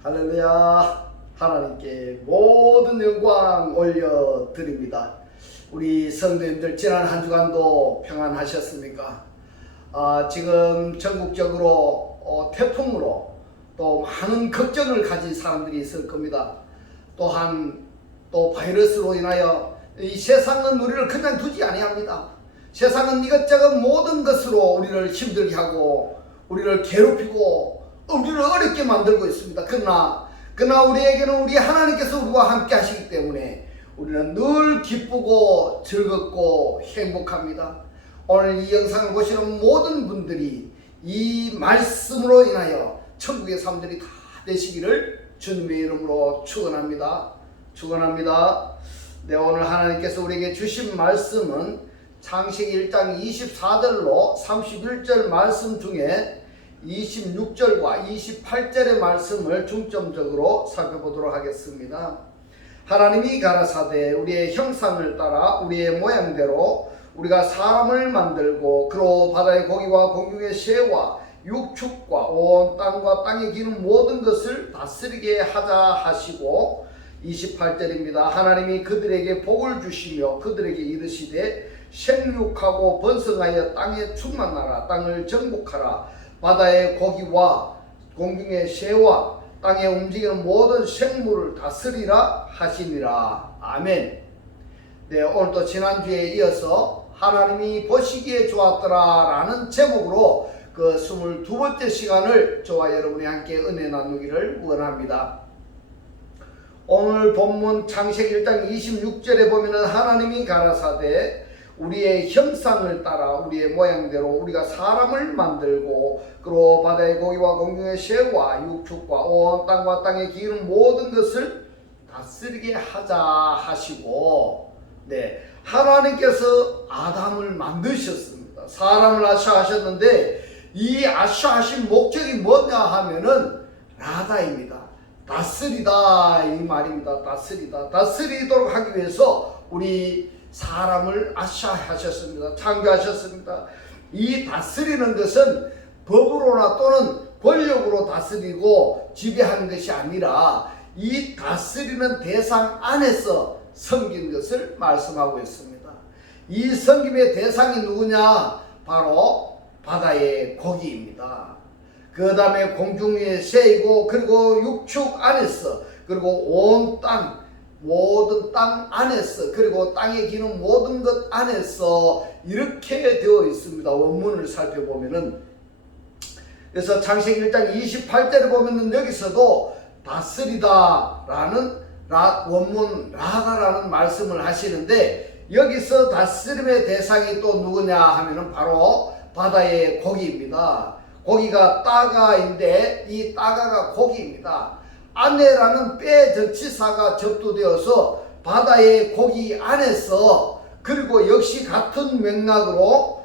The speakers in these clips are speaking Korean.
할렐루야. 하나님께 모든 영광 올려드립니다. 우리 성도님들 지난 한 주간도 평안하셨습니까? 지금 전국적으로 태풍으로 또 많은 걱정을 가진 사람들이 있을 겁니다. 또한 또 바이러스로 인하여 이 세상은 우리를 그냥 두지 아니합니다. 세상은 이것저것 모든 것으로 우리를 힘들게 하고 우리를 괴롭히고 우리를 어렵게 만들고 있습니다. 그러나 우리에게는 우리 하나님께서 우리와 함께 하시기 때문에 우리는 늘 기쁘고 즐겁고 행복합니다. 오늘 이 영상을 보시는 모든 분들이 이 말씀으로 인하여 천국의 삶들이 다 되시기를 주님의 이름으로 축원합니다. 네, 오늘 하나님께서 우리에게 주신 말씀은 창세기 1장 24절로 31절 말씀 중에 26절과 28절의 말씀을 중점적으로 살펴보도록 하겠습니다. 하나님이 가라사대 우리의 형상을 따라 우리의 모양대로 우리가 사람을 만들고 그로 바다의 고기와 공중의 새와 육축과 온 땅과 땅에 기는 모든 것을 다스리게 하자 하시고 28절입니다. 하나님이 그들에게 복을 주시며 그들에게 이르시되 생육하고 번성하여 땅에 충만하라. 땅을 정복하라. 바다의 고기와 공중의 새와 땅에 움직이는 모든 생물을 다스리라 하시니라. 아멘. 네, 오늘도 지난주에 이어서 하나님이 보시기에 좋았더라 라는 제목으로 그 22번째 시간을 저와 여러분이 함께 은혜 나누기를 원합니다. 오늘 본문 창세기 1장 26절에 보면은 하나님이 가라사대 우리의 형상을 따라 우리의 모양대로 우리가 사람을 만들고 그로 바다의 고기와 공중의 새와 육축과 온 땅과 땅에 기는 모든 것을 다스리게 하자 하시고, 네, 하나님께서 아담을 만드셨습니다. 사람을 아샤하셨는데 이 아샤하신 목적이 뭐냐 하면은 라다입니다. 다스리다 이 말입니다. 다스리도록 하기 위해서 우리 사람을 아샤하셨습니다. 창조하셨습니다. 이 다스리는 것은 법으로나 또는 권력으로 다스리고 지배하는 것이 아니라 이 다스리는 대상 안에서 섬긴 것을 말씀하고 있습니다. 이 섬김의 대상이 누구냐? 바로 바다의 고기입니다. 그 다음에 공중의 새이고 그리고 육축 안에서 그리고 온 땅 모든 땅 안에서 그리고 땅에 기는 모든 것 안에서 이렇게 되어 있습니다. 원문을 살펴보면은 그래서 창세기 1장 28절에 보면은 여기서도 다스리다 라는 원문 라다라는 말씀을 하시는데 여기서 다스림의 대상이 또 누구냐 하면은 바로 바다의 고기입니다. 고기가 따가인데 이 따가가 고기입니다. 아내라는 뼈 전치사가 접두되어서 바다의 고기 안에서 그리고 역시 같은 맥락으로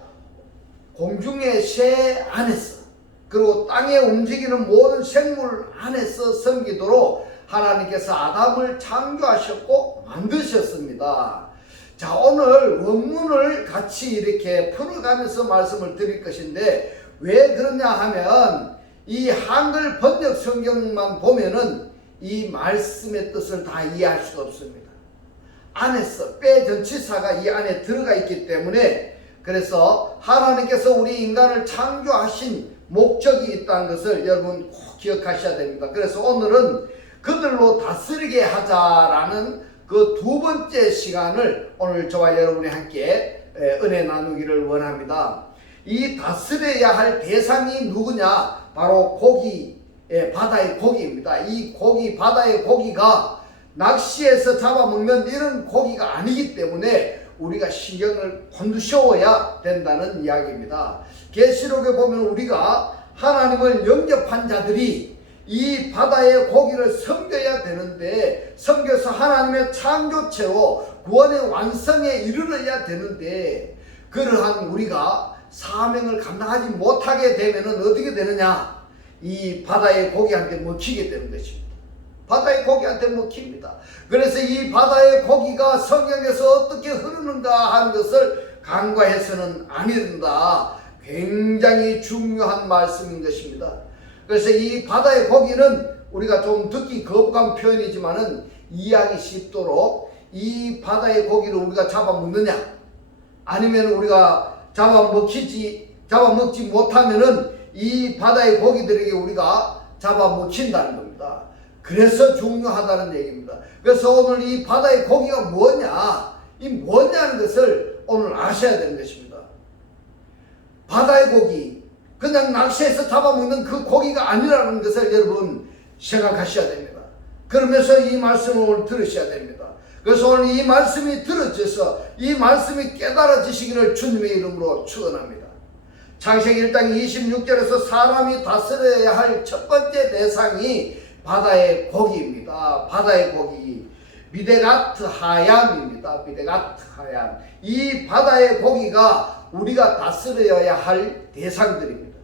공중의 새 안에서 그리고 땅에 움직이는 모든 생물 안에서 섬기도록 하나님께서 아담을 창조하셨고 만드셨습니다. 자, 오늘 원문을 같이 이렇게 풀어가면서 말씀을 드릴 것인데 왜 그러냐 하면 이 한글 번역 성경만 보면은 이 말씀의 뜻을 다 이해할 수가 없습니다. 안에서 뼈 전치사가 이 안에 들어가 있기 때문에 그래서 하나님께서 우리 인간을 창조하신 목적이 있다는 것을 여러분 꼭 기억하셔야 됩니다. 그래서 오늘은 그들로 다스리게 하자라는 그 두 번째 시간을 오늘 저와 여러분이 함께 은혜 나누기를 원합니다. 이 다스려야 할 대상이 누구냐? 바로 바다의 고기입니다. 이 고기, 바다의 고기가 낚시해서 잡아먹는 이런 고기가 아니기 때문에 우리가 신경을 곤두세워야 된다는 이야기입니다. 계시록에 보면 우리가 하나님을 영접한 자들이 이 바다의 고기를 섬겨야 되는데 섬겨서 하나님의 창조체로 구원의 완성에 이르러야 되는데 그러한 우리가 사명을 감당하지 못하게 되면은 어떻게 되느냐? 이 바다의 고기한테 먹히게 되는 것입니다. 바다의 고기한테 먹힙니다. 그래서 이 바다의 고기가 성경에서 어떻게 흐르는가 하는 것을 간과해서는 아니 된다. 굉장히 중요한 말씀인 것입니다. 그래서 이 바다의 고기는 우리가 좀 듣기 거북한 표현이지만은 이해하기 쉽도록 이 바다의 고기를 우리가 잡아먹느냐 아니면 우리가 잡아먹지 못하면은 이 바다의 고기들에게 우리가 잡아먹힌다는 겁니다. 그래서 중요하다는 얘기입니다. 그래서 오늘 이 바다의 고기가 뭐냐는 것을 오늘 아셔야 되는 것입니다. 바다의 고기, 그냥 낚시해서 잡아먹는 그 고기가 아니라는 것을 여러분 생각하셔야 됩니다. 그러면서 이 말씀을 오늘 들으셔야 됩니다. 그래서 오늘 이 말씀이 들어져서 이 말씀이 깨달아지시기를 주님의 이름으로 축원합니다. 창세기 1장 26절에서 사람이 다스려야 할 첫 번째 대상이 바다의 고기입니다. 바다의 고기. 미데가트 하얌입니다. 미데가트 하얌. 이 바다의 고기가 우리가 다스려야 할 대상들입니다.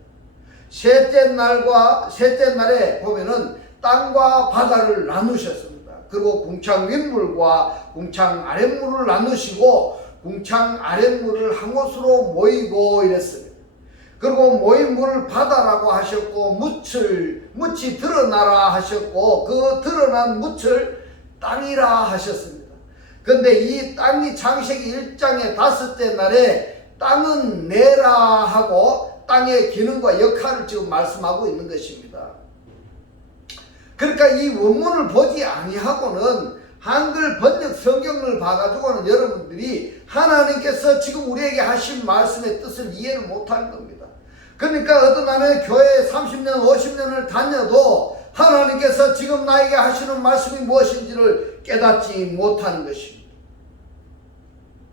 셋째 날에 보면은 땅과 바다를 나누셨습니다. 그리고 궁창 윗물과 궁창 아랫물을 나누시고 궁창 아랫물을 한 곳으로 모이고 이랬습니다. 그리고 모인 물을 바다라고 하셨고 묻이 드러나라 하셨고 그 드러난 묻을 땅이라 하셨습니다. 그런데 이 땅이 창세기 1장의 5째 날에 땅은 내라 하고 땅의 기능과 역할을 지금 말씀하고 있는 것입니다. 그러니까 이 원문을 보지 아니하고는 한글 번역 성경을 봐가지고는 여러분들이 하나님께서 지금 우리에게 하신 말씀의 뜻을 이해를 못하는 겁니다. 그러니까 어떤 나는 교회에 30년 50년을 다녀도 하나님께서 지금 나에게 하시는 말씀이 무엇인지를 깨닫지 못하는 것입니다.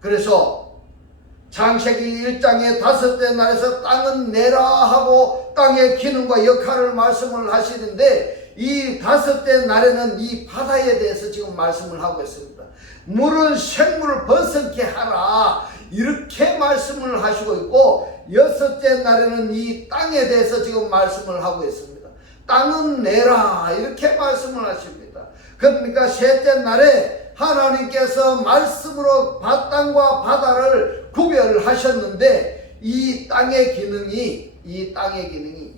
그래서 창세기 1장의 5째 날에서 땅은 내라 하고 땅의 기능과 역할을 말씀을 하시는데 이 5째 날에는 이 바다에 대해서 지금 말씀을 하고 있습니다. 물은 생물을 번성케 하라 이렇게 말씀을 하시고 있고 6째 날에는 이 땅에 대해서 지금 말씀을 하고 있습니다. 땅은 내라 이렇게 말씀을 하십니다. 그러니까 셋째 날에 하나님께서 말씀으로 땅과 바다를 구별하셨는데 이 땅의 기능이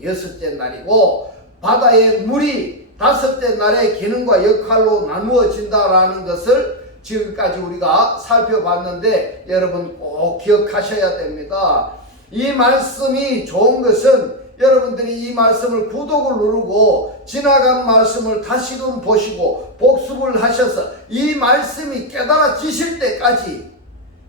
6째 날이고 바다의 물이 5째 날의 기능과 역할로 나누어진다라는 것을 지금까지 우리가 살펴봤는데 여러분 꼭 기억하셔야 됩니다. 이 말씀이 좋은 것은 여러분들이 이 말씀을 구독을 누르고 지나간 말씀을 다시금 보시고 복습을 하셔서 이 말씀이 깨달아지실 때까지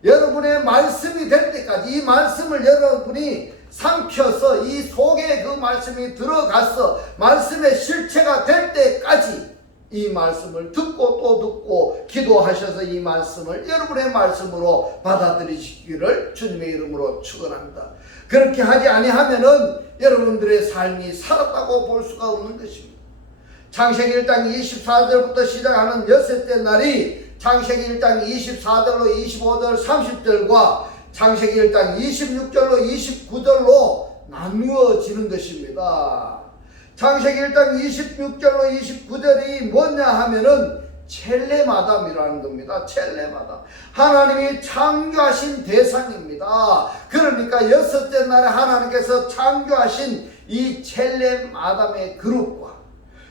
여러분의 말씀이 될 때까지 이 말씀을 여러분이 삼켜서 이 속에 그 말씀이 들어가서 말씀의 실체가 될 때까지 이 말씀을 듣고 또 듣고 기도하셔서 이 말씀을 여러분의 말씀으로 받아들이시기를 주님의 이름으로 축원합니다. 그렇게 하지 아니하면은 여러분들의 삶이 살았다고 볼 수가 없는 것입니다. 창세기 1장 24절부터 시작하는 6째 날이 창세기 1장 24절로 25절 30절과 창세기 1장 26절로 29절로 나누어지는 것입니다. 창세기 1장 26절로 29절이 뭐냐 하면은 첼레마담이라는 겁니다. 첼레마담. 하나님이 창조하신 대상입니다. 그러니까 6째 날에 하나님께서 창조하신 이 첼레마담의 그룹과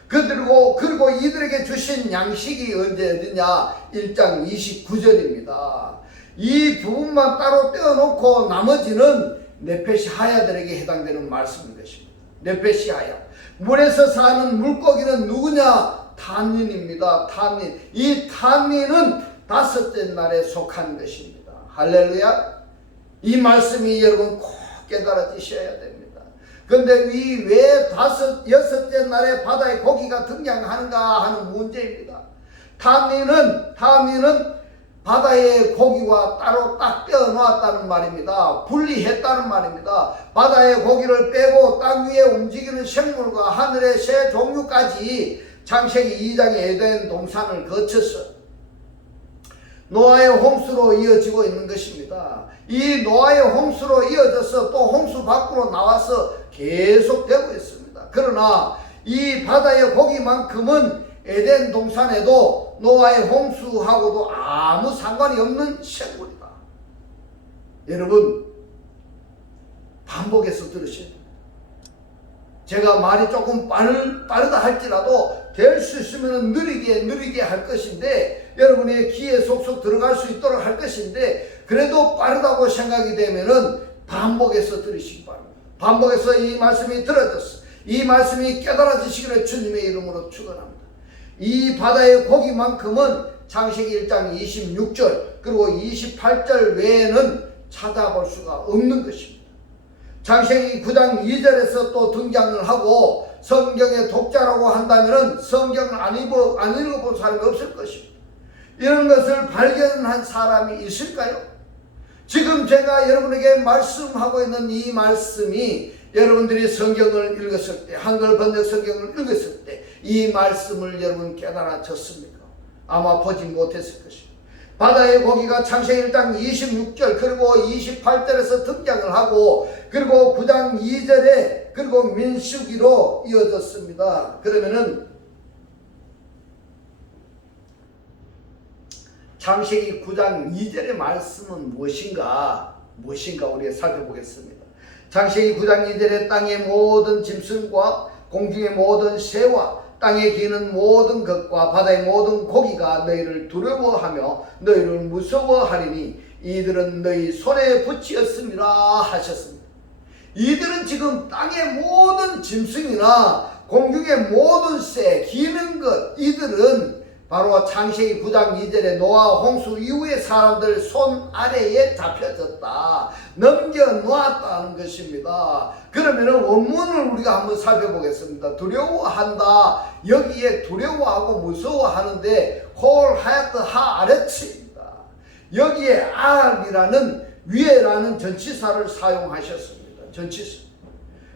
그리고 이들에게 주신 양식이 어디냐 1장 29절입니다. 이 부분만 따로 떼어놓고 나머지는 네페시 하야들에게 해당되는 말씀인 것입니다. 네페시 하야. 물에서 사는 물고기는 누구냐? 탄닌입니다. 탄닌. 이 탄닌은 5째 날에 속한 것입니다. 할렐루야. 이 말씀이 여러분 꼭 깨달아지셔야 됩니다. 그런데 왜 6째 날에 바다에 고기가 등장하는가 하는 문제입니다. 탄닌은 바다의 고기와 따로 딱 떼어놓았다는 말입니다. 분리했다는 말입니다. 바다의 고기를 빼고 땅 위에 움직이는 생물과 하늘의 새 종류까지 창세기 2장의 에덴 동산을 거쳐서 노아의 홍수로 이어지고 있는 것입니다. 이 노아의 홍수로 이어져서 또 홍수 밖으로 나와서 계속되고 있습니다. 그러나 이 바다의 고기만큼은 에덴 동산에도 노아의 홍수하고도 아무 상관이 없는 생물이다. 여러분 반복해서 들으셔야 됩니다. 제가 말이 조금 빠르다 할지라도 될 수 있으면 느리게 할 것인데, 여러분의 귀에 속속 들어갈 수 있도록 할 것인데, 그래도 빠르다고 생각이 되면은 반복해서 들으시기 바랍니다. 반복해서 이 말씀이 들어졌어, 이 말씀이 깨달아지시기를 주님의 이름으로 축원합니다. 이 바다의 고기만큼은 창세기 1장 26절 그리고 28절 외에는 찾아볼 수가 없는 것입니다. 창세기 9장 2절에서 또 등장을 하고, 성경의 독자라고 한다면 성경을 안 읽어본 사람이 없을 것입니다. 이런 것을 발견한 사람이 있을까요? 지금 제가 여러분에게 말씀하고 있는 이 말씀이 여러분들이 성경을 읽었을 때, 한글 번역 성경을 읽었을 때 이 말씀을 여러분 깨달아졌습니까? 아마 보지 못했을 것입니다. 바다의 고기가 창세기 1장 26절 그리고 28절에서 등장을 하고, 그리고 9장 2절에 그리고 민수기로 이어졌습니다. 그러면은 창세기 9장 2절의 말씀은 무엇인가 우리가 살펴보겠습니다. 창세기 9장 2절에 땅의 모든 짐승과 공중의 모든 새와 땅에 기는 모든 것과 바다의 모든 고기가 너희를 두려워하며 너희를 무서워하리니 이들은 너희 손에 붙이었음이라 하셨습니다. 이들은 지금 땅의 모든 짐승이나 공중의 모든 새, 기는 것, 이들은 바로 창세기 9장 2절에 노아 홍수 이후에 사람들 손 아래에 잡혀졌다, 넘겨놓았다는 것입니다. 그러면 원문을 우리가 한번 살펴보겠습니다. 두려워한다, 여기에 두려워하고 무서워하는데 홀 하야트 하 아레츠입니다. 여기에 알이라는 위에라는 전치사를 사용하셨습니다. 전치사.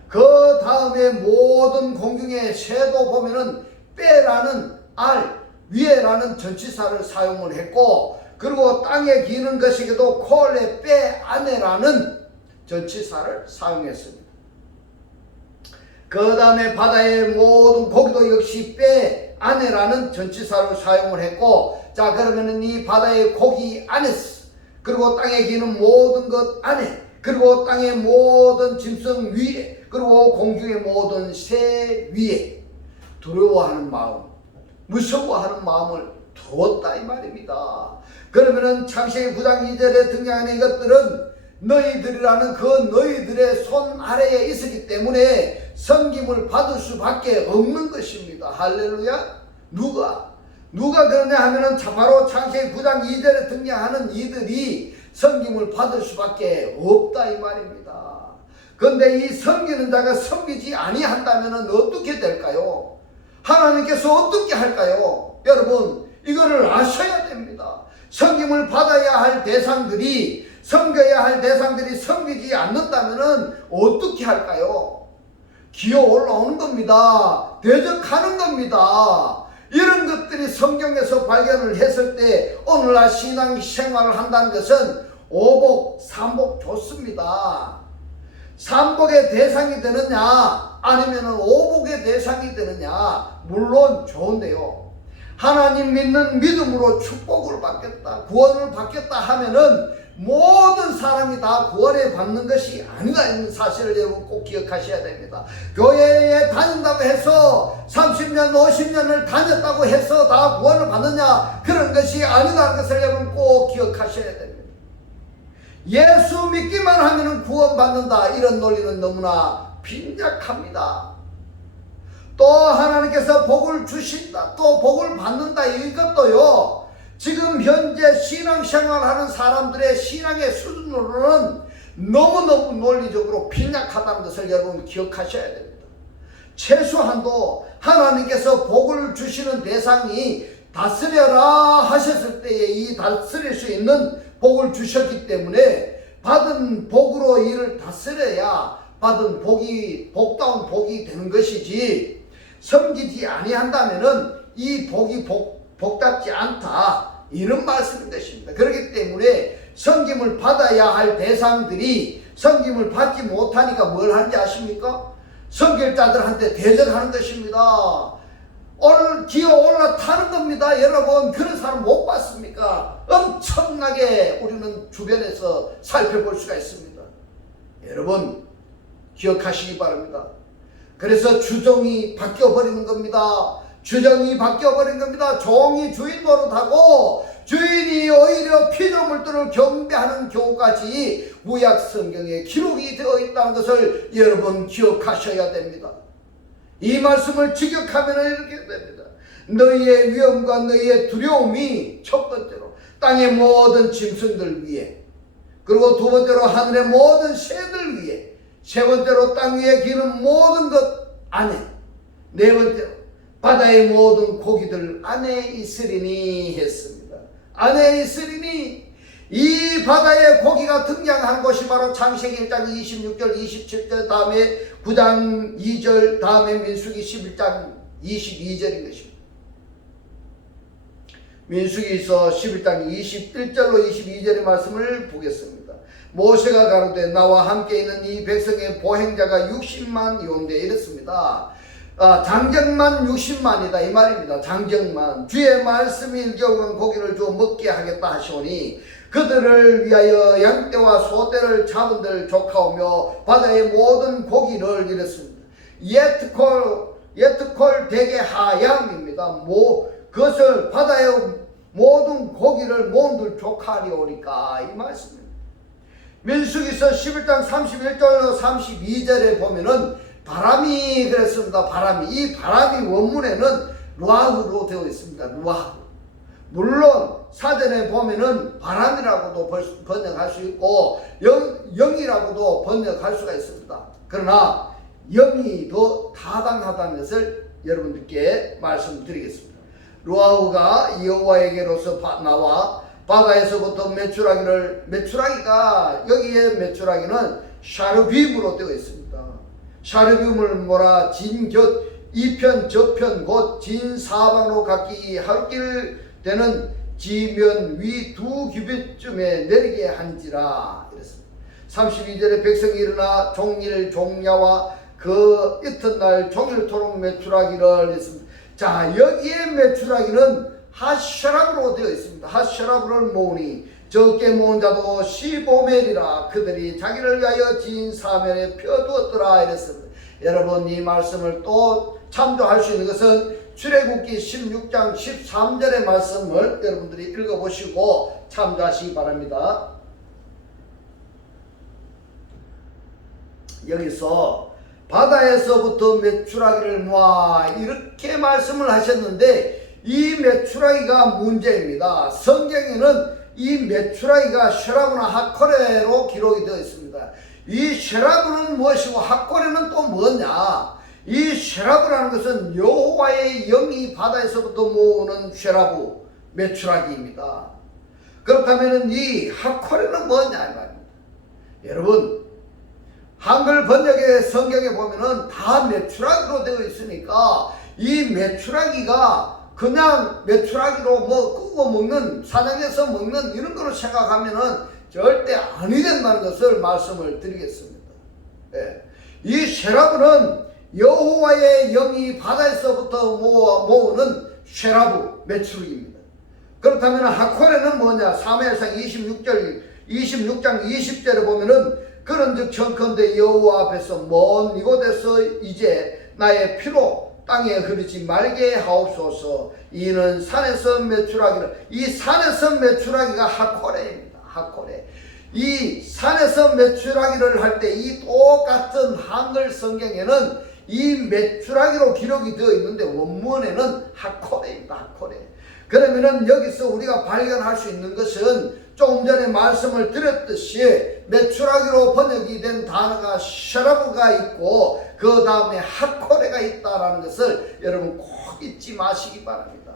그 다음에 모든 공중의 새도 보면은 빼라는 알, 위에라는 전치사를 사용을 했고, 그리고 땅에 기는 것에게도 콜레 빼 안에라는 전치사를 사용했습니다. 그 다음에 바다의 모든 고기도 역시 빼 안에라는 전치사를 사용을 했고, 자 그러면은 이 바다의 고기 안에서, 그리고 땅에 기는 모든 것 안에, 그리고 땅의 모든 짐승 위에, 그리고 공중의 모든 새 위에 두려워하는 마음, 무서워하는 마음을 두었다 이 말입니다. 그러면은 창세기 9장 2절에 등장하는 이것들은 너희들이라는 그 너희들의 손 아래에 있었기 때문에 섬김을 받을 수밖에 없는 것입니다. 할렐루야. 누가 그러냐 하면은 바로 창세기 9장 2절에 등장하는 이들이 섬김을 받을 수밖에 없다 이 말입니다. 그런데 이 섬기는 자가 섬기지 아니한다면 어떻게 될까요? 하나님께서 어떻게 할까요? 여러분 이거를 아셔야 됩니다. 섬김을 받아야 할 대상들이, 섬겨야 할 대상들이 섬기지 않는다면 어떻게 할까요? 기어 올라오는 겁니다. 대적하는 겁니다. 이런 것들이 성경에서 발견을 했을 때 오늘날 신앙생활을 한다는 것은 오복, 삼복 좋습니다. 삼복의 대상이 되느냐 아니면 오복의 대상이 되느냐, 물론 좋은데요, 하나님 믿는 믿음으로 축복을 받겠다, 구원을 받겠다 하면은 모든 사람이 다 구원을 받는 것이 아니다, 이런 사실을 여러분 꼭 기억하셔야 됩니다. 교회에 다닌다고 해서 30년 50년을 다녔다고 해서 다 구원을 받느냐, 그런 것이 아니다는 것을 여러분 꼭 기억하셔야 됩니다. 예수 믿기만 하면 구원받는다, 이런 논리는 너무나 빈약합니다. 또 하나님께서 복을 주신다, 또 복을 받는다, 이것도요 지금 현재 신앙생활하는 사람들의 신앙의 수준으로는 너무너무 논리적으로 빈약하다는 것을 여러분 기억하셔야 됩니다. 최소한도 하나님께서 복을 주시는 대상이 다스려라 하셨을 때에 이 다스릴 수 있는 복을 주셨기 때문에 받은 복으로 이를 다스려야 받은 복이 복다운 복이 되는 것이지, 섬기지 아니한다면은 이 복이 복답지 않다, 이런 말씀인 것입니다. 그렇기 때문에 섬김을 받아야 할 대상들이 섬김을 받지 못하니까 뭘 하는지 아십니까? 섬길 자들한테 대적하는 것입니다. 기어 올라타는 겁니다. 여러분 그런 사람 못 봤습니까? 엄청나게 우리는 주변에서 살펴볼 수가 있습니다. 여러분 기억하시기 바랍니다. 그래서 주종이 바뀌어 버리는 겁니다. 주정이 바뀌어버린 겁니다. 종이 주인 노릇하고 주인이 오히려 피조물들을 경배하는 경우까지 구약 성경에 기록이 되어 있다는 것을 여러분 기억하셔야 됩니다. 이 말씀을 직역하면 이렇게 됩니다. 너희의 위험과 너희의 두려움이 첫 번째로 땅의 모든 짐승들 위에, 그리고 두 번째로 하늘의 모든 새들 위에, 세 번째로 땅 위에 기는 모든 것 안에, 네 번째로 바다의 모든 고기들 안에 있으리니 했습니다. 안에 있으리니, 이 바다의 고기가 등장하는 것이 바로 창세기 1장 26절 27절 다음에 9장 2절 다음에 민수기 11장 22절인 것입니다. 민수기서 11장 21절로 22절의 말씀을 보겠습니다. 모세가 가로되 나와 함께 있는 이 백성의 보행자가 60만 이온데 이렇습니다. 장정만 60만이다 이 말입니다. 장정만. 주의 말씀이 일개월간 고기를 주어 먹게 하겠다 하시오니 그들을 위하여 양떼와 소떼를 잡은들 조카오며 바다의 모든 고기를 이랬습니다. 예트콜 대개 하양입니다. 그것을 바다의 모든 고기를 모은들 조카리오니까 이 말씀입니다. 민수기서 11장 31절로 32절에 보면은 바람이 그랬습니다. 바람이. 이 바람이 원문에는 루아흐로 되어 있습니다. 루아흐. 물론 사전에 보면은 바람이라고도 번역할 수 있고 영이라고도 번역할 수가 있습니다. 그러나 영이 더 타당하다는 것을 여러분들께 말씀드리겠습니다. 루아흐가 여호와에게로서 나와 바다에서부터 메추라기가 여기에 메추라기는 샤르빔으로 되어 있습니다. 샤르빔을 몰아 진곁 이편 저편 곧 진사방으로 각기 하루길 되는 지면 위 2규빗쯤에 내리게 한지라 이랬습니다. 32절에 백성이 일어나 종일 종야와 그 이튿날 종일토록 메추라기를 했습니다. 자, 여기에 메추라기는 핫샤랍으로 되어 있습니다. 핫샤랍을 모으니 적게 모은 자도 15멜이라 그들이 자기를 위하여 진 사면에 펴두었더라 이랬습니다. 여러분 이 말씀을 또 참조할 수 있는 것은 출애굽기 16장 13절의 말씀을 여러분들이 읽어보시고 참조하시기 바랍니다. 여기서 바다에서부터 메추라기를 모아 이렇게 말씀을 하셨는데 이 메추라기가 문제입니다. 성경에는 이 메추라기가 쉐라브나 핫코레로 기록이 되어 있습니다. 이 쉐라브는 무엇이고 핫코레는 또 뭐냐? 이 쉐라브라는 것은 여호와의 영이 바다에서부터 모으는 쉐라브 메추라기입니다. 그렇다면 이 핫코레는 뭐냐 이 말입니다. 여러분 한글 번역의 성경에 보면은 다 메추라기로 되어 있으니까 이 메추라기가 그냥 메추라기로 뭐 구워 먹는 사냥해서 먹는 이런 거로 생각하면은 절대 아니 된다는 것을 말씀을 드리겠습니다. 예. 이 쉐라브는 여호와의 영이 바다에서부터 모으는 쉐라브 메추라기입니다. 그렇다면 하코레는 뭐냐? 사무엘상 26장 20절에 보면은 그런즉 청컨대 여호와 앞에서 먼 이곳에서 이제 나의 피로 땅에 흐르지 말게 하옵소서. 이는 산에서 메추라기를, 이 산에서 메추라기가 핫코레입니다. 핫코레. 이 산에서 메추라기를 할 때 이 똑같은 한글 성경에는 이 메추라기로 기록이 되어 있는데 원문에는 핫코레입니다. 핫코레. 그러면은 여기서 우리가 발견할 수 있는 것은 조금 전에 말씀을 드렸듯이 메추라기로 번역이 된 단어가 샤라브가 있고 그 다음에 핫코레가 있다라는 것을 여러분 꼭 잊지 마시기 바랍니다.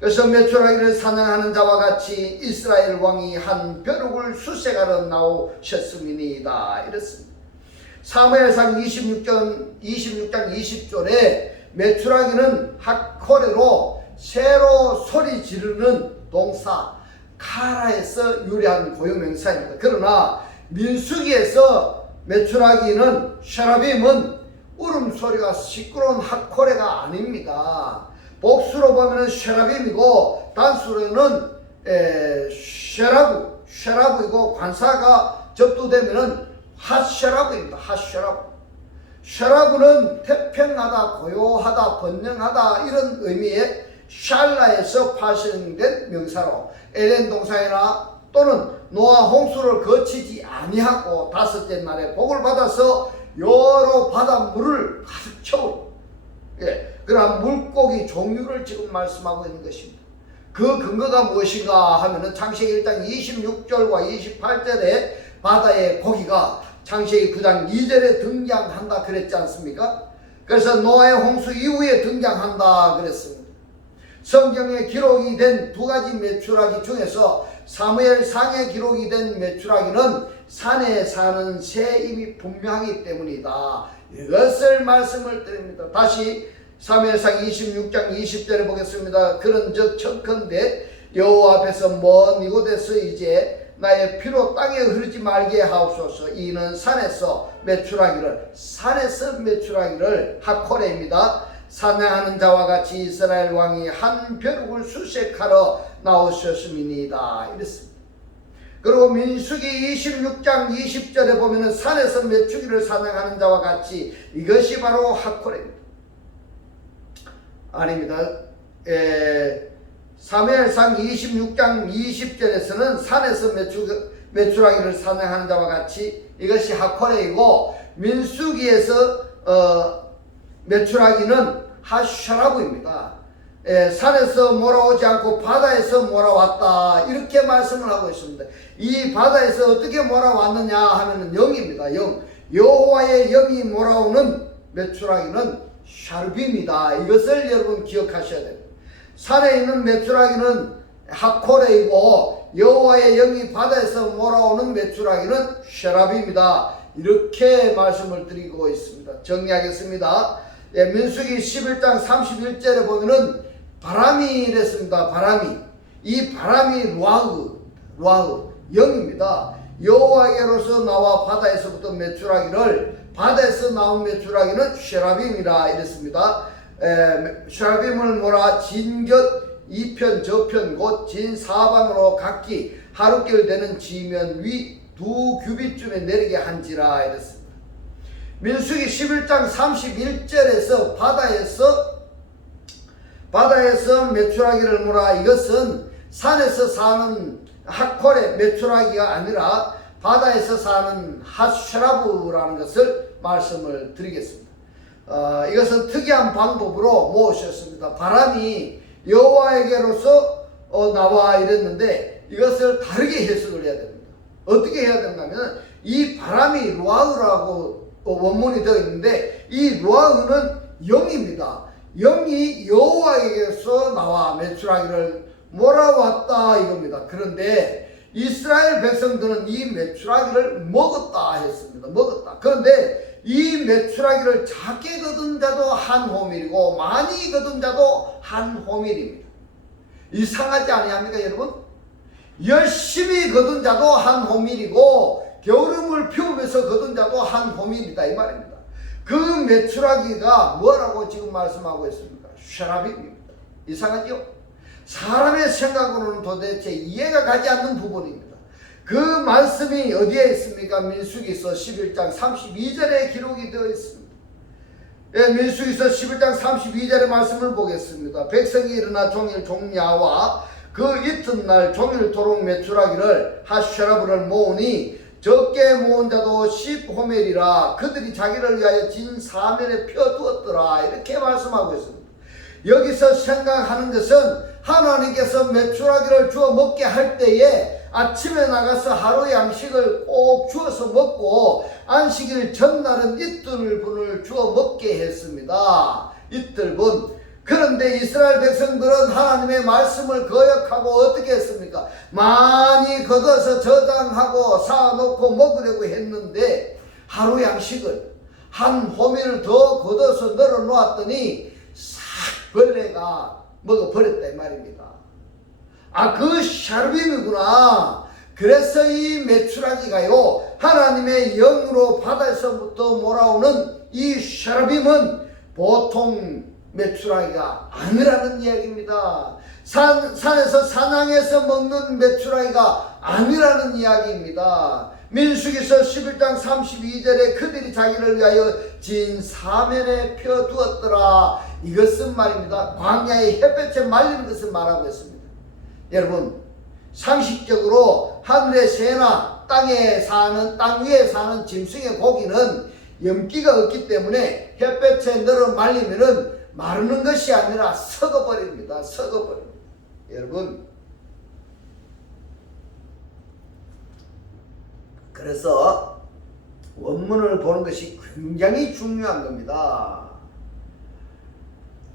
그래서 메추라기를 사냥하는 자와 같이 이스라엘 왕이 한 벼룩을 수색하러 나오셨음이니이다 이랬습니다. 사무엘상 26장 20절에 메추라기는 핫코레로 새로 소리 지르는 동사 카라에서 유래한 고유명사입니다. 그러나 민수기에서 메추라기는 쉐라빔은 울음소리가 시끄러운 핫코레가 아닙니다. 복수로 보면 쉐라빔이고 단수로는 쉐라브이고 관사가 접두되면 핫쉐라브입니다. 핫쉐라브. 쉐라브는 태평하다, 고요하다, 번영하다 이런 의미의 샬라에서 파생된 명사로 에덴 동산이나 또는 노아 홍수를 거치지 아니하고 다섯째 날에 복을 받아서 여러 바닷물을 가득 채우고 그러한 물고기 종류를 지금 말씀하고 있는 것입니다. 그 근거가 무엇인가 하면은 창세기 1장 26절과 28절에 바다의 고기가 창세기 9장 2절에 등장한다 그랬지 않습니까? 그래서 노아의 홍수 이후에 등장한다 그랬습니다. 성경에 기록이 된 두 가지 메추라기 중에서 사무엘상에 기록이 된 메추라기는 산에 사는 새임이 분명하기 때문이다. 이것을 말씀을 드립니다. 다시 사무엘상 26장 20절에 보겠습니다. 그런즉 청컨대 여호와 앞에서 먼 이곳에서 이제 나의 피로 땅에 흐르지 말게 하옵소서. 이는 산에서 메추라기를 하코레입니다. 사냥하는 자와 같이 이스라엘 왕이 한 벼룩을 수색하러 나오셨음이니이다. 이랬습니다. 그리고 민수기 26장 20절에 보면은 산에서 메추기를 사냥하는 자와 같이 이것이 바로 하코레입니다. 아닙니다. 사무엘상 26장 20절에서는 산에서 메추라기를 사냥하는 자와 같이 이것이 하코레이고 민수기에서 메추라기는 하샤라브입니다. 산에서 몰아오지 않고 바다에서 몰아왔다 이렇게 말씀을 하고 있습니다. 이 바다에서 어떻게 몰아왔느냐 하면은 영입니다. 영. 여호와의 영이 몰아오는 메추라기는 샤르비입니다. 이것을 여러분 기억하셔야 됩니다. 산에 있는 메추라기는 하코레이고 여호와의 영이 바다에서 몰아오는 메추라기는 샤라비입니다. 이렇게 말씀을 드리고 있습니다. 정리하겠습니다. 민수기 11장 31절에 보면은 바람이 이랬습니다. 바람이. 이 바람이 루아흐 영입니다. 여호와께로서 나와 바다에서부터 메추라기를 바다에서 나온 메추라기는 쉐라빔이라 이랬습니다. 쉐라빔을 몰아 진곁 2편 저편 곧 진사방으로 각기 하루길 되는 지면 위 2규빗쯤에 내리게 한지라 이랬습니다. 민수기 11장 31절에서 바다에서 메추라기를 몰아 이것은 산에서 사는 하콜의 메추라기가 아니라 바다에서 사는 하슈라브라는 것을 말씀을 드리겠습니다. 이것은 특이한 방법으로 모으셨습니다. 바람이 여호와에게로서 나와 이랬는데 이것을 다르게 해석을 해야 됩니다. 어떻게 해야 되는가 하면 이 바람이 루아흐라고 원문이 되어 있는데 이 루아흐는 영입니다. 영이 여호와에게서 나와 메추라기를 몰아왔다 이겁니다. 그런데 이스라엘 백성들은 이 메추라기를 먹었다 했습니다. 먹었다. 그런데 이 메추라기를 작게 거둔 자도 한 호밀이고 많이 거둔 자도 한 호밀입니다. 이상하지 아니합니까 여러분? 열심히 거둔 자도 한 호밀이고 겨울음을 피우면서 거둔 자도 한 호밀이다 이 말입니다. 그 메추라기가 뭐라고 지금 말씀하고 있습니까? 샤라빔입니다. 이상하죠? 사람의 생각으로는 도대체 이해가 가지 않는 부분입니다. 그 말씀이 어디에 있습니까? 민수기서 11장 32절에 기록이 되어 있습니다. 민수기서 11장 32절의 말씀을 보겠습니다. 백성이 일어나 종일 종야와 그 이튿날 종일토록 메추라기를 하샤라브를 모으니 적게 모은 자도 10호멜이라 그들이 자기를 위하여 진 사면에 펴두었더라 이렇게 말씀하고 있습니다. 여기서 생각하는 것은 하나님께서 메추라기를 주어 먹게 할 때에 아침에 나가서 하루 양식을 꼭 주어서 먹고 안식일 전날은 이틀분을 주어 먹게 했습니다. 이틀분. 그런데 이스라엘 백성들은 하나님의 말씀을 거역하고 어떻게 했습니까? 많이 걷어서 저장하고 쌓아놓고 먹으려고 했는데 하루 양식을 한 호밀을 더 걷어서 널어 놓았더니 싹 벌레가 먹어버렸다 이 말입니다. 그 샤르빔이구나. 그래서 이 메추라기가요 하나님의 영으로 바다에서부터 몰아오는 이 샤르빔은 보통 메추라기가 아니라는 이야기입니다. 산에서 사냥해서 먹는 메추라기가 아니라는 이야기입니다. 민수기서 11장 32절에 그들이 자기를 위하여 진 사면에 펴두었더라. 이것은 말입니다. 광야의 햇볕에 말리는 것을 말하고 있습니다. 여러분, 상식적으로 하늘의 새나 땅 위에 사는 짐승의 고기는 염기가 없기 때문에 햇볕에 널어 말리면은 마르는 것이 아니라 썩어버립니다. 썩어버립니다. 여러분, 그래서 원문을 보는 것이 굉장히 중요한 겁니다.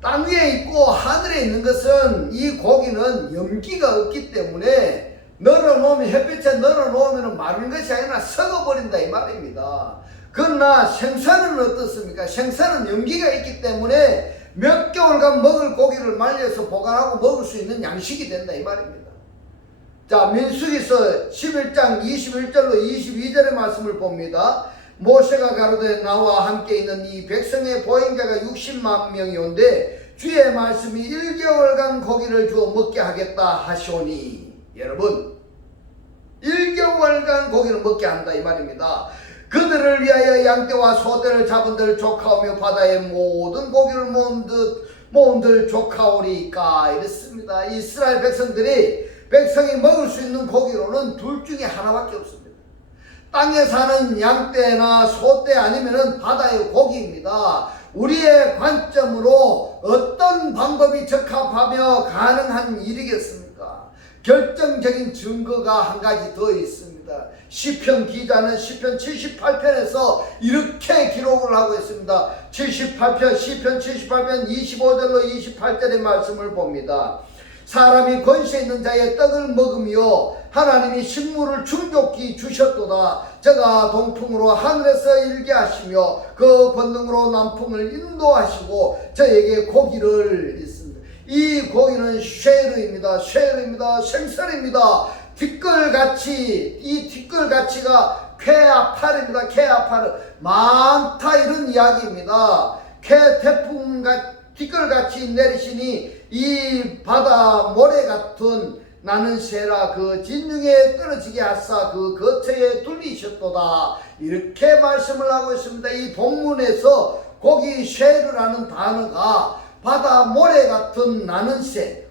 땅 위에 있고 하늘에 있는 것은 이 고기는 염기가 없기 때문에 햇빛에 널어놓으면 마르는 것이 아니라 썩어버린다 이 말입니다. 그러나 생선은 어떻습니까? 생선은 염기가 있기 때문에 몇 개월간 먹을 고기를 말려서 보관하고 먹을 수 있는 양식이 된다 이 말입니다. 자, 민수기서 11장 21절로 22절의 말씀을 봅니다. 모세가 가로되 나와 함께 있는 이 백성의 보행자가 60만 명이 온데 주의 말씀이 1개월간 고기를 주어 먹게 하겠다 하시오니. 여러분, 1개월간 고기를 먹게 한다 이 말입니다. 그들을 위하여 양떼와 소떼를 잡은들 조카오며 바다의 모든 고기를 모은들 조카오리까. 이랬습니다. 이스라엘 백성이 먹을 수 있는 고기로는 둘 중에 하나밖에 없습니다. 땅에 사는 양떼나 소떼 아니면은 바다의 고기입니다. 우리의 관점으로 어떤 방법이 적합하며 가능한 일이겠습니까? 결정적인 증거가 한 가지 더 있습니다. 시편 기자는 시편 78편에서 이렇게 기록을 하고 있습니다. 시편 78편 25절로 28절의 말씀을 봅니다. 사람이 권세 있는 자의 떡을 먹으며 하나님이 식물을 충족히 주셨도다. 저가 동풍으로 하늘에서 일게 하시며 그 권능으로 남풍을 인도하시고 저에게 고기를 있습니다. 이 고기는 쉐르입니다. 생선입니다. 이 뒷걸같이가 쾌아파르입니다. 쾌아파르 많다 이런 이야기입니다. 뒷걸같이 내리시니 이 바다 모래 같은 나는 새라 그 진중에 떨어지게 하사 그 거처에 둘리셨도다. 이렇게 말씀을 하고 있습니다. 이 본문에서 거기 쉐르라는 단어가 바다 모래 같은 나는 새,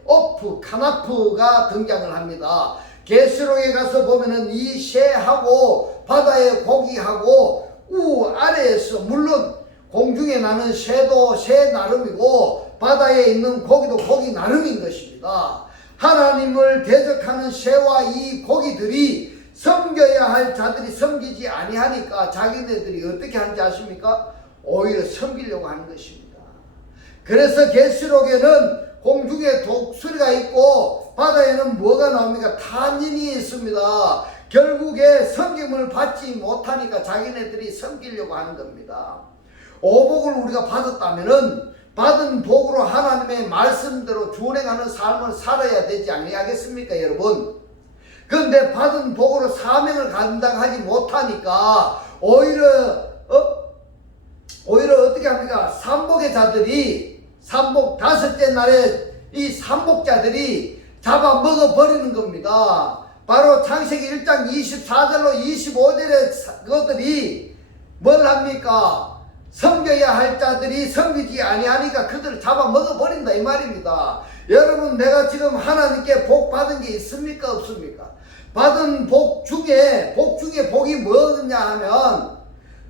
카나프가 등장을 합니다. 계시록에 가서 보면은 이 새하고 바다의 고기하고 아래에서 물론 공중에 나는 새도 새 나름이고 바다에 있는 고기도 고기 나름인 것입니다. 하나님을 대적하는 새와 이 고기들이 섬겨야 할 자들이 섬기지 아니하니까 자기네들이 어떻게 하는지 아십니까? 오히려 섬기려고 하는 것입니다. 그래서 계시록에는 공중에 독수리가 있고 바다에는 뭐가 나옵니까? 탄닌이 있습니다. 결국에 섬김을 받지 못하니까 자기네들이 섬기려고 하는 겁니다. 오복을 우리가 받았다면은 받은 복으로 하나님의 말씀대로 준행하는 삶을 살아야 되지 아니하겠습니까, 여러분? 그런데 받은 복으로 사명을 감당하지 못하니까 오히려 어떻게 합니까? 삼복의 자들이 삼복 다섯째 날에 이 삼복자들이 잡아 먹어버리는 겁니다. 바로 창세기 1장 24절로 25절의 그것들이 뭘 합니까? 섬겨야 할 자들이 섬기지 아니하니까 그들을 잡아 먹어버린다 이 말입니다. 여러분, 내가 지금 하나님께 복 받은 게 있습니까 없습니까? 받은 복 중에 복이 뭐냐 하면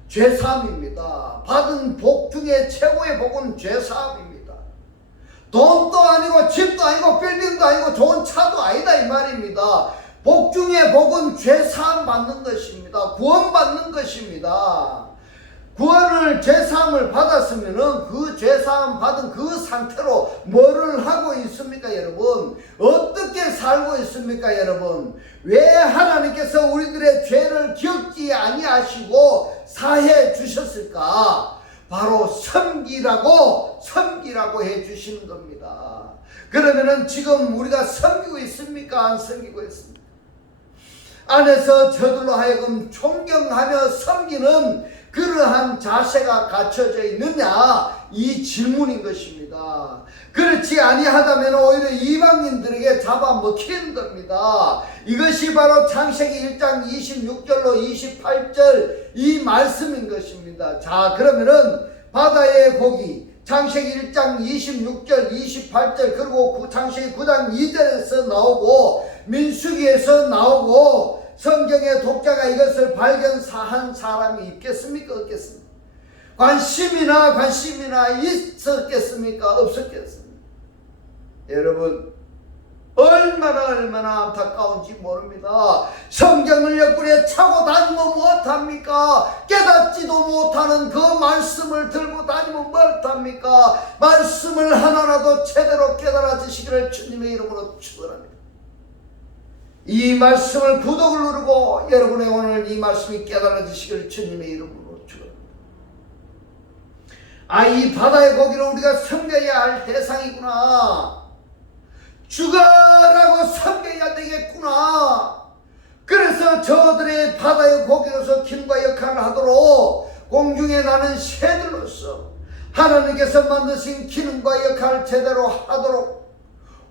죄사함입니다. 받은 복 중에 최고의 복은 죄사함입니다. 돈도 아니고 집도 아니고 빌딩도 아니고 좋은 차도 아니다 이 말입니다. 복 중에 복은 죄사함 받는 것입니다. 구원 받는 것입니다. 구원을 죄사함을 받았으면은 그 죄사함 받은 그 상태로 뭐를 하고 있습니까 여러분? 어떻게 살고 있습니까 여러분? 왜 하나님께서 우리들의 죄를 기억지 아니하시고 사해 주셨을까? 바로 섬기라고 해 주시는 겁니다. 그러면은 지금 우리가 섬기고 있습니까? 안 섬기고 있습니까? 안에서 저들로 하여금 존경하며 섬기는 그러한 자세가 갖춰져 있느냐, 이 질문인 것입니다. 그렇지 아니하다면 오히려 이방인들에게 잡아먹히는 겁니다. 이것이 바로 창세기 1장 26절로 28절 이 말씀인 것입니다. 자, 그러면은 바다의 고기, 창세기 1장 26절 28절 그리고 창세기 9장 2절에서 나오고 민수기에서 나오고 성경의 독자가 이것을 발견한 사람이 있겠습니까? 없겠습니까? 관심이나 있었겠습니까? 없었겠습니까? 여러분, 얼마나 안타까운지 모릅니다. 성경을 옆구리에 차고 다니면 무엇합니까? 깨닫지도 못하는 그 말씀을 들고 다니면 무엇합니까? 말씀을 하나라도 제대로 깨달아지시기를 주님의 이름으로 축원합니다. 이 말씀을 구독을 누르고 여러분의 오늘 이 말씀이 깨달아지시기를 주님의 이름으로 축원합니다. 이 바다의 고기를 우리가 섬겨야 할 대상이구나. 죽어라고 섬겨야 되겠구나. 그래서 저들의 바다의 고기로서 힘과 역할을 하도록 공중에 나는 새들로서 하나님께서 만드신 기능과 역할을 제대로 하도록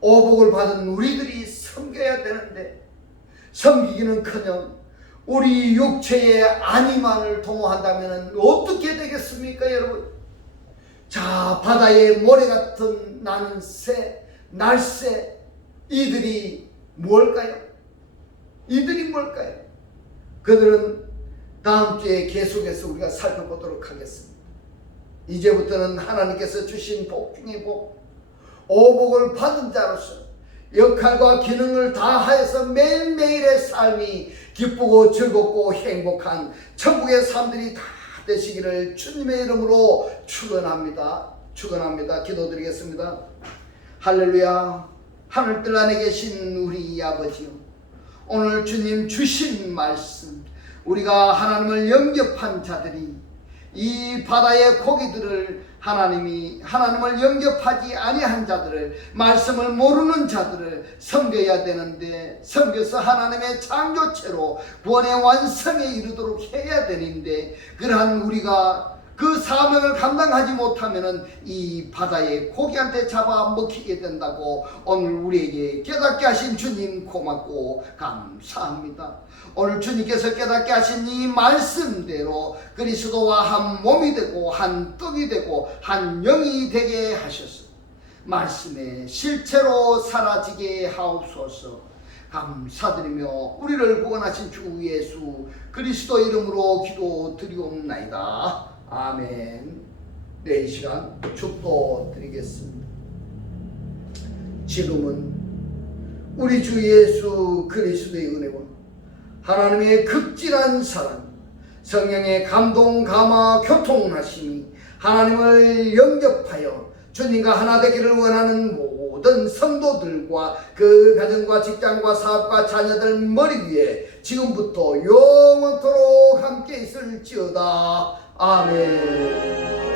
오복을 받은 우리들이 섬겨야 되는데, 섬기기는커녕 우리 육체의 안위만을 도모한다면 어떻게 되겠습니까, 여러분? 자, 바다의 모래 같은 나는 새, 날새, 이들이 뭘까요? 그들은 다음 주에 계속해서 우리가 살펴보도록 하겠습니다. 이제부터는 하나님께서 주신 복 중에 복, 오복을 받은 자로서 역할과 기능을 다하여서 매일매일의 삶이 기쁘고 즐겁고 행복한 천국의 삶들이 다 되시기를 주님의 이름으로 축원합니다. 기도드리겠습니다. 할렐루야. 하늘뜰 안에 계신 우리 아버지요, 오늘 주님 주신 말씀, 우리가 하나님을 영접한 자들이 이 바다의 고기들을 하나님을 영접하지 아니한 자들을, 말씀을 모르는 자들을 섬겨야 되는데, 섬겨서 하나님의 창조체로 구원의 완성에 이르도록 해야 되는데, 그러한 우리가 그 사명을 감당하지 못하면은 이 바다의 고기한테 잡아먹히게 된다고 오늘 우리에게 깨닫게 하신 주님 고맙고 감사합니다. 오늘 주님께서 깨닫게 하신 이 말씀대로 그리스도와 한 몸이 되고 한 떡이 되고 한 영이 되게 하셔서 말씀의 실체로 사라지게 하옵소서. 감사드리며 우리를 구원하신 주 예수 그리스도 이름으로 기도드리옵나이다. 아멘. 네, 이 시간 축도드리겠습니다. 지금은 우리 주 예수 그리스도의 은혜와 하나님의 극진한 사랑, 성령의 감동, 감화, 교통하심이 하나님을 영접하여 주님과 하나 되기를 원하는 모든 성도들과 그 가정과 직장과 사업과 자녀들 머리 위에 지금부터 영원토록 함께 있을지어다. 아멘.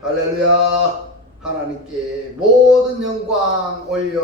할렐루야. 하나님께 모든 영광 올려